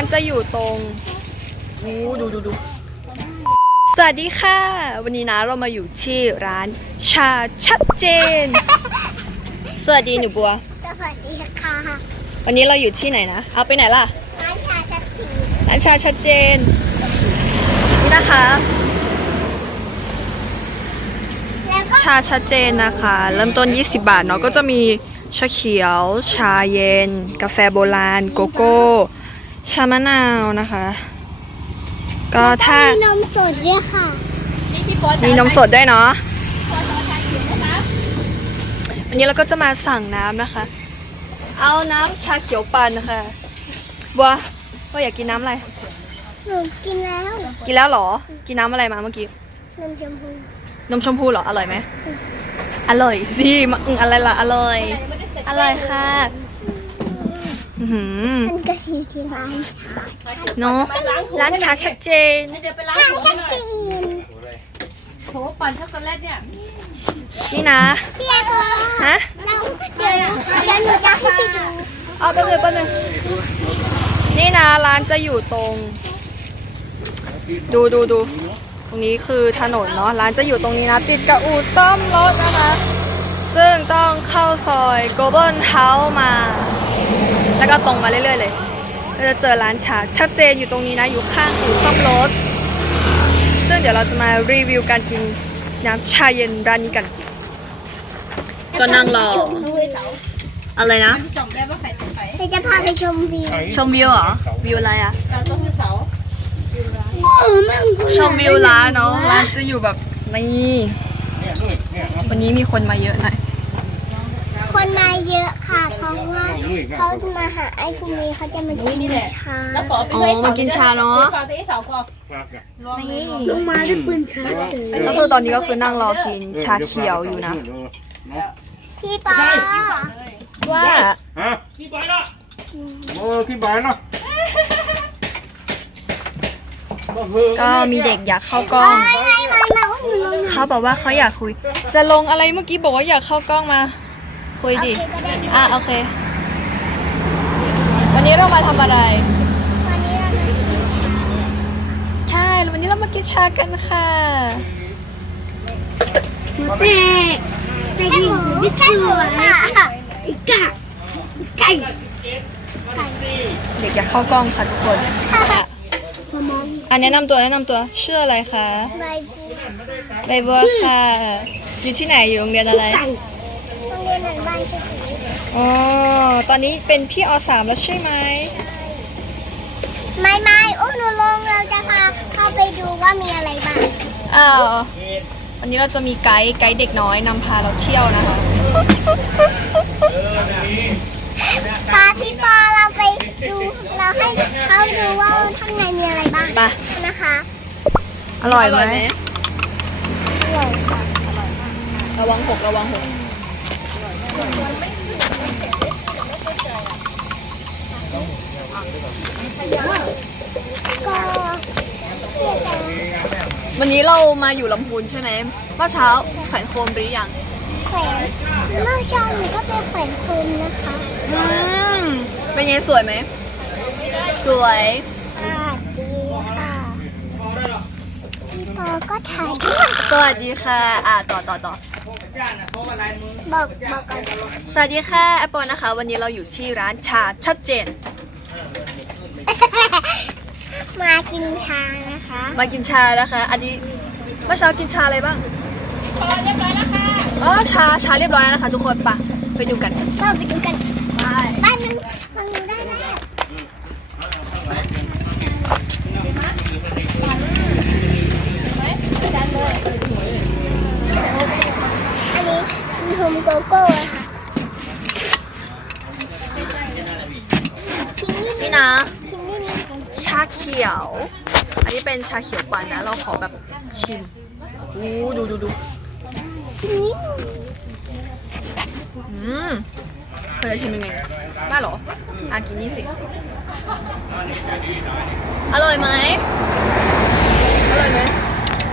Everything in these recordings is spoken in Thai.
านจะอยู่ตรงอู้ดูดูดูสวัสดีค่ะ วันนี้นะเรามาอยู่ที่ร้านชาชัดเจน สวัสดีหนูบัว สวัสดีค่ะวันนี้เราอยู่ที่ไหนนะ เอาไปไหนล่ะ ร้านชาชัดสีร้านชาชัดเจน นี่นะคะ แล้วก็ชาชัดเจนนะคะ เริ่มต้น 20 บาทเนาะ ก็จะมีชาเขียว ชาเย็น กาแฟโบราณ โกโก้ ชามะนาวนะคะ ก็ถ้ามีนมสดด้วยค่ะมีนมสดด้วยเนาะวันนี้เราก็จะมาสั่งน้ำนะคะ เอาน้ำชาเขียวปั่นนะคะบัวบัวอยากกินน้ำอะไร หนูกินแล้ว กินแล้วเหรอ กินน้ำอะไรมาเมื่อกี้ นมชมพู นมชมพูเหรอ อร่อยไหม อร่อยสิมาอืมอะไรล่ะ อร่อย อร่อยค่ะ อื้อหือมันก็อยู่ที่ร้านชาเนาะร้านชาชัดเจน เดี๋ยวไปล้างชาหูชัดหน่อยจีนโถปั่นช็อกโกแลตเนี่ยนี่นะ พี่แอร์ค่ะฮะ เราเดี๋ยวเดี๋ยวหนูจะให้ไปดูเอาไปเลยแป๊บนึงนี่นะร้านจะอยู่ตรง ดูดูดูตรงนี้คือถนนเนาะร้านจะอยู่ตรงนี้นะ ติดกับอู่ซ่อมรถนะคะ ซึ่งต้องเข้าซอย Golden House มา แล้วก็ตรงมาเรื่อยๆเลยก็จะเจอร้านชาชัดเจนอยู่ตรงนี้นะ อยู่ข้างอู่ซ่อมรถ ซึ่งเดี๋ยวเราจะมารีวิวการกินน้ำชาเย็นร้านนี้กัน ก็นั่งรอ อะไรนะจ่องได้ว่าใครเป็นใครเราจะพาไปชมวิวชมวิวเหรอ วิวอะไรอะเราต้องคือเสาเออมั่งชมวิวร้านเนาะ ร้านจะอยู่แบบนี่ วันนี้มีคนมาเยอะหน่อย คนมาเยอะค่ะ เพราะว่าเขามาหาไอ้คุณมีเขาจะมากินชาแล้วก็ไปอ๋อเลยเสามากินชาเนอะฟังที่เสาก่อนนี่ลงมาด้วยปืนชาเฉยก็คือตอนนี้ก็คือนั่งรอกินชาเขียวอยู่นะ พี่ปาว่าฮะขี้ใบละโอ้ขี้ใบละก็มีเด็กอยากเข้ากล้องไม่ไม่ไม่ไม่ว่าหนูลงเขาบอกว่าเขาอยากคุย จะลงอะไรเมื่อกี้บอกว่าอยากเข้ากล้องมา คุยดิก็ได้อะโอเค วันนี้เรามาทำอะไร วันนี้เรามากินชาใช่วันนี้เรามากินชากันค่ะแม่แต่ยิงไม่เชื่อค่ะอีกะไก่เด็กอยากเข้ากล้องค่ะทุกคนมามองอันแนะนำตัวแนะนำตัวชื่ออะไรคะใบใบบัวค่ะอยู่ที่ไหนอยู่โรงเรียนอะไร อ๋อ ตอนนี้เป็นพี่อสามแล้วใช่ไหม ไม่ไม่อุ้มหนูลงเราจะพาเข้าไปดูว่ามีอะไรบ้าง อ้าว วันนี้เราจะมีไกด์ไกด์เด็กน้อยนำพาเราเที่ยวนะคะ พาพี่ปอเราไปดู เราให้เขาดูว่าข้างในมีอะไรบ้างไป นะคะอร่อยไหมอร่อยค่ะระวังหกระวังหก วันนี้เรามาอยู่ลำพูนใช่ไหมเมื่อเช้าแขวนโคมหรือยังแขวนเมื่อเช้าหนูก็ไปแขวนคุมนะคะอืมเป็นไงสวยไหม สวยอ่าดีค่ะพี่ปอก็ถ่ายด้วยสวัสดีค่ะ อ่าต่อต่อต่อบอกบอกกันสวัสดีค่ะแอปเปิลนะคะ วันนี้เราอยู่ที่ร้านชาชัดเจน มากินชานะคะ มากินชานะคะ อันนี้เมื่อเช้ากินชาอะไรบ้างพอเรียบร้อยแล้วค่ะอ๋อชาชาเรียบร้อยแล้วนะคะ ทุกคนไปะไปดูกันเราไปดูกันบ้านนึงมันดูได้แล้วไปดันเลยอันนี้นมโกโก้ค่ะคิมมี่ นี่นะ คิมมี่นี่ ชาเขียว อันนี้เป็นชาเขียวปั่นนะ เราขอแบบชิมอู้ดูดูดูคิมอืมเธอจะชิมยังไงบ้าเหรอ อากินนี่สิ อร่อยไหม อร่อยไหม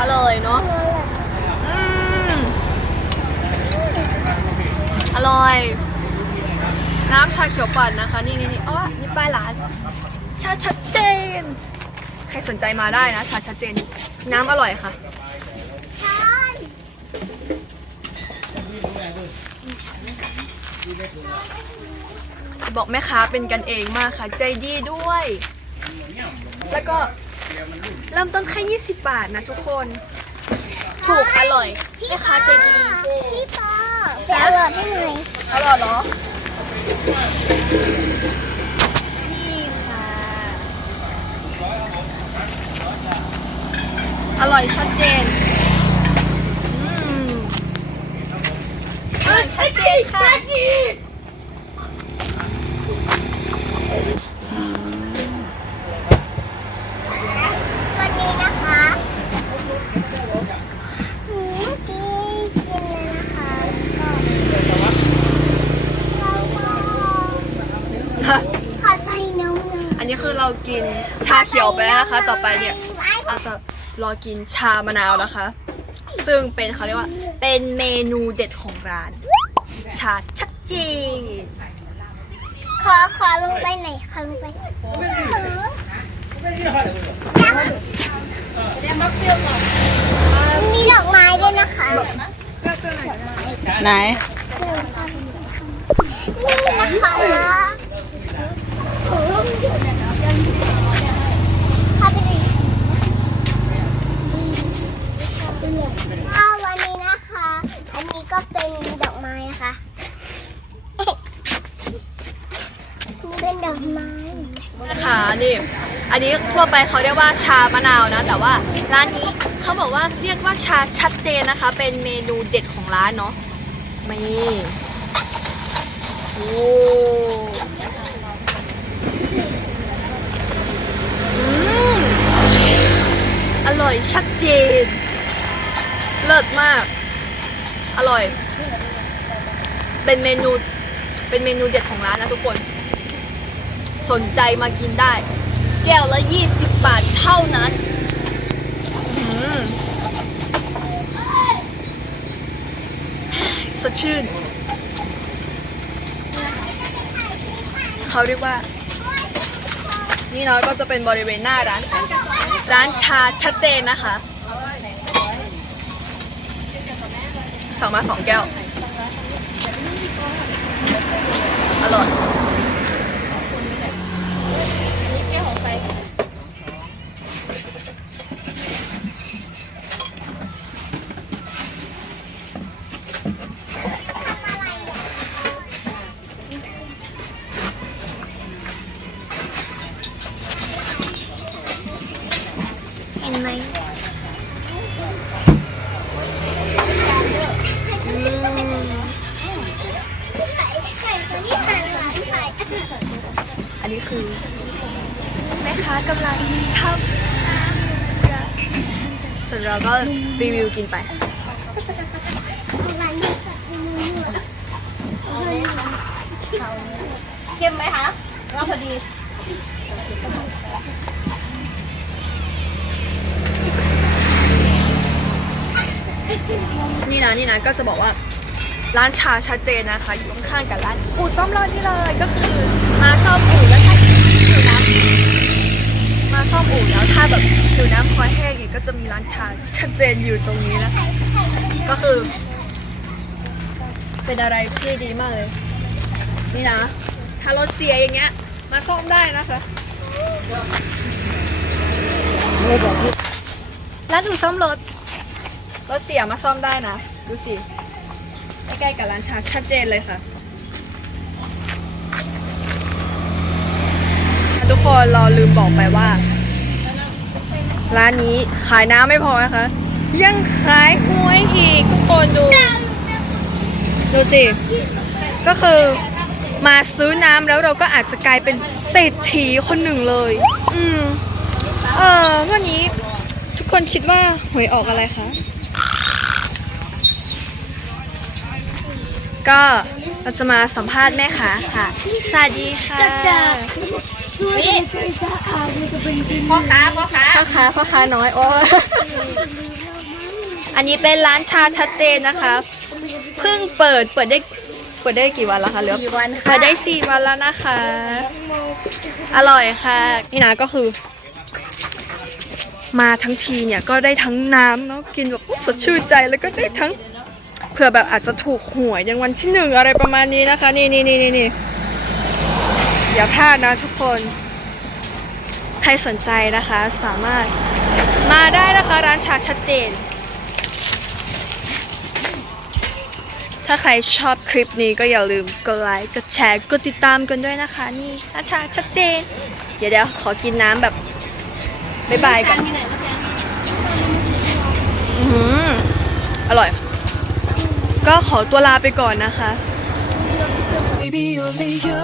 อร่อยเนาะอืมอร่อย น้ำชาเขียวปั่นนะคะ นี่นี่นี่อ๋อ นี่ป้ายร้าน ชาชัดเจน รสนใจมาได้นะ ชาชัดเจน น้ำอร่อยค่ะ จะบอกแม่ค้าเป็นกันเองมากค่ะ ใจดีด้วย แล้วก็เริ่มต้นแค่ 20 บาทนะทุกคน ถูกอร่อยแม่ค้าใจดี พี่ปอไปเอาหลอดให้หน่อยอร่อยเหรอ นี่ค่ะ อร่อยชัดเจนอืมอร่อยชัดเจนค่ะวันนี้นะคะหืมกินกินเลยนะคะแล้วก็ขอใส่นมหน่อย อันนี้คือเรากินชาเขียวไปแล้วนะคะ ต่อไปเนี่ยอาจจะ รอกินชามะนาวนะคะ ซึ่งเป็นเขาเรียกว่า เป็นเมนูเด็ดของร้าน ชาชัดเจนขอขอลงไปหน่อยขอลงไปมีดอกไม้ด้วยนะคะ ไหน นี่นะคะเข้าไปเลยอ้าววันนี้นะคะ อันนี้ก็ เป็นดอกไม้นะคะเป็นดอกไม้นะคะนี่ อันนี้ทั่วไปเขาเรียกว่าชามะนาวนะ แต่ว่าร้านนี้เขาบอกว่าเรียกว่าชาชัดเจนนะคะ เป็นเมนูเด็ดของร้านเนาะนี่โอ้อร่อยชัดเจน เลิศมาก อร่อย เป็นเมนู เป็นเมนูเด็ดของร้านนะทุกคน สนใจมากินได้ แก้วละ 20 บาทเท่านั้นสดชื่น เขาเรียกว่า นี่เนาะก็จะเป็นบริเวณหน้าร้าน ร้านชาชัดเจนนะคะ สั่งมาสองแก้ว อร่อยอันนี้แก้วของใครเห็นไหม เราก็รีวิวกินไปหวานดีค่ะเข้มไหมคะก็พอดีนี่นะนี่นะก็จะบอกว่าร้านชาชัดเจนนะคะ อยู่ข้างๆกับร้านอู่ซ่อมรถนี่เลยก็คือ มาซ่อมอู่แล้วถ้าหิวน้ำมาซ่อมอู่แล้ว ถ้าแบบหิวน้ำคอยแห้งอีกก็จะมีร้านชาชัดเจนอยู่ตรงนี้นะคะ ก็คือ เป็นอะไรที่ดีมากเลย นี่นะ ถ้ารถเสียอย่างเงี้ย มาซ่อมได้นะคะร้านอู่ซ่อมรถ รถเสียมาซ่อมได้นะ ดูสิ ใกล้ๆกับร้านชาชัดเจนเลยค่ะทุกคนเราลืมบอกไปว่า ร้านนี้ขายน้ำไม่พอนะคะ ยังขายหวยอีกทุกคนดู ดูสิ ก็คือมาซื้อน้ำแล้วเราก็อาจจะกลายเป็นเศรษฐีคนหนึ่งเลย อืม เออวันนี้ทุกคนคิดว่าหวยออกอะไรคะ ก็เราจะมาสัมภาษณ์แม่ค้าค่ะ สวัสดีค่ะ นี่พ่อค้าพ่อค้าพ่อค้าพ่อค้าน้อยโอ้อันนี้เป็นร้านชาชัดเจนนะคะเพิ่งเปิดเปิดได้เปิดได้กี่วันแล้วคะเลือสี่วันค่ะเปิดได้สี่วันแล้วนะคะ อร่อยค่ะ นี่นะก็คือ มาทั้งทีเนี่ยก็ได้ทั้งน้ำเนาะกินแบบสดชื่นใจแล้วก็ได้ทั้งเผื่อแบบอาจจะถูกหวยยังวันที่หนึ่งอะไรประมาณนี้นะคะ นี่นี่นี่นี่ อย่าพลาดนะทุกคน ใครสนใจนะคะสามารถมาได้นะคะร้านชาชัดเจน ถ้าใครชอบคลิปนี้ก็อย่าลืมกดไลค์ กดแชร์ กดติดตามกันด้วยนะคะ นี่ร้านชาชัดเจน เดี๋ยวเดี๋ยวขอกินน้ำแบบบ๊ายบายก่อนมีไหนนะแพงอื้อหืออร่อย ก็ขอตัวลาไปก่อนนะคะ Baby, only you